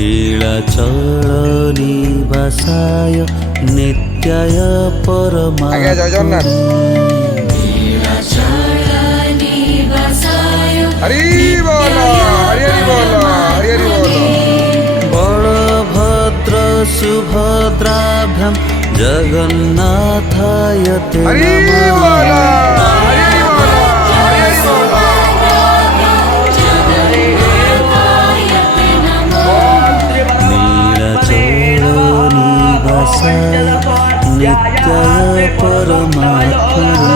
नीलाचलनिवासाय नित्याय परमात्मने हरि बोल हरि हरि बोल हरि हरि बोल। बलभद्र सुभद्राभ्यां जगन्नाथाय ते हरि नमः। बोल हरि हरि बोल हरि हरि बोल। नीलाचलनिवासाय नित्याय परमात्मने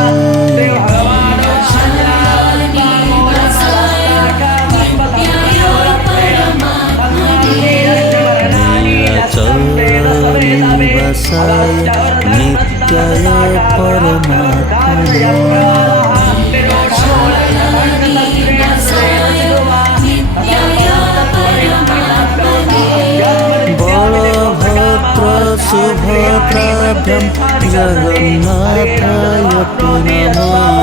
नीलाचलनिवासाय नित्याय परमात्मने बलभद्र सुभद्राभ्यां जगन्नाथाय ते नमः।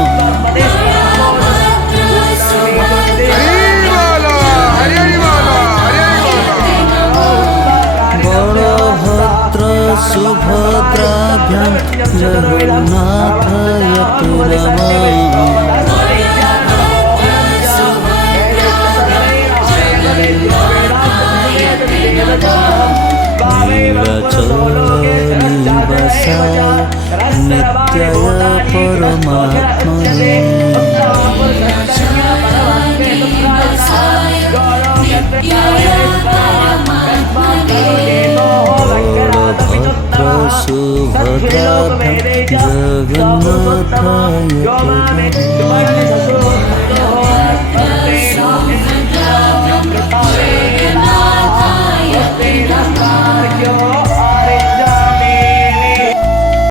बलभद्र सुभद्राभ्यां जगन्नाथाय ते नमः। नीलाचलनिवासाय नित्याय परमात्मने बलभद्र सुभद्राभ्यां जगन्नाथाय ते नमः।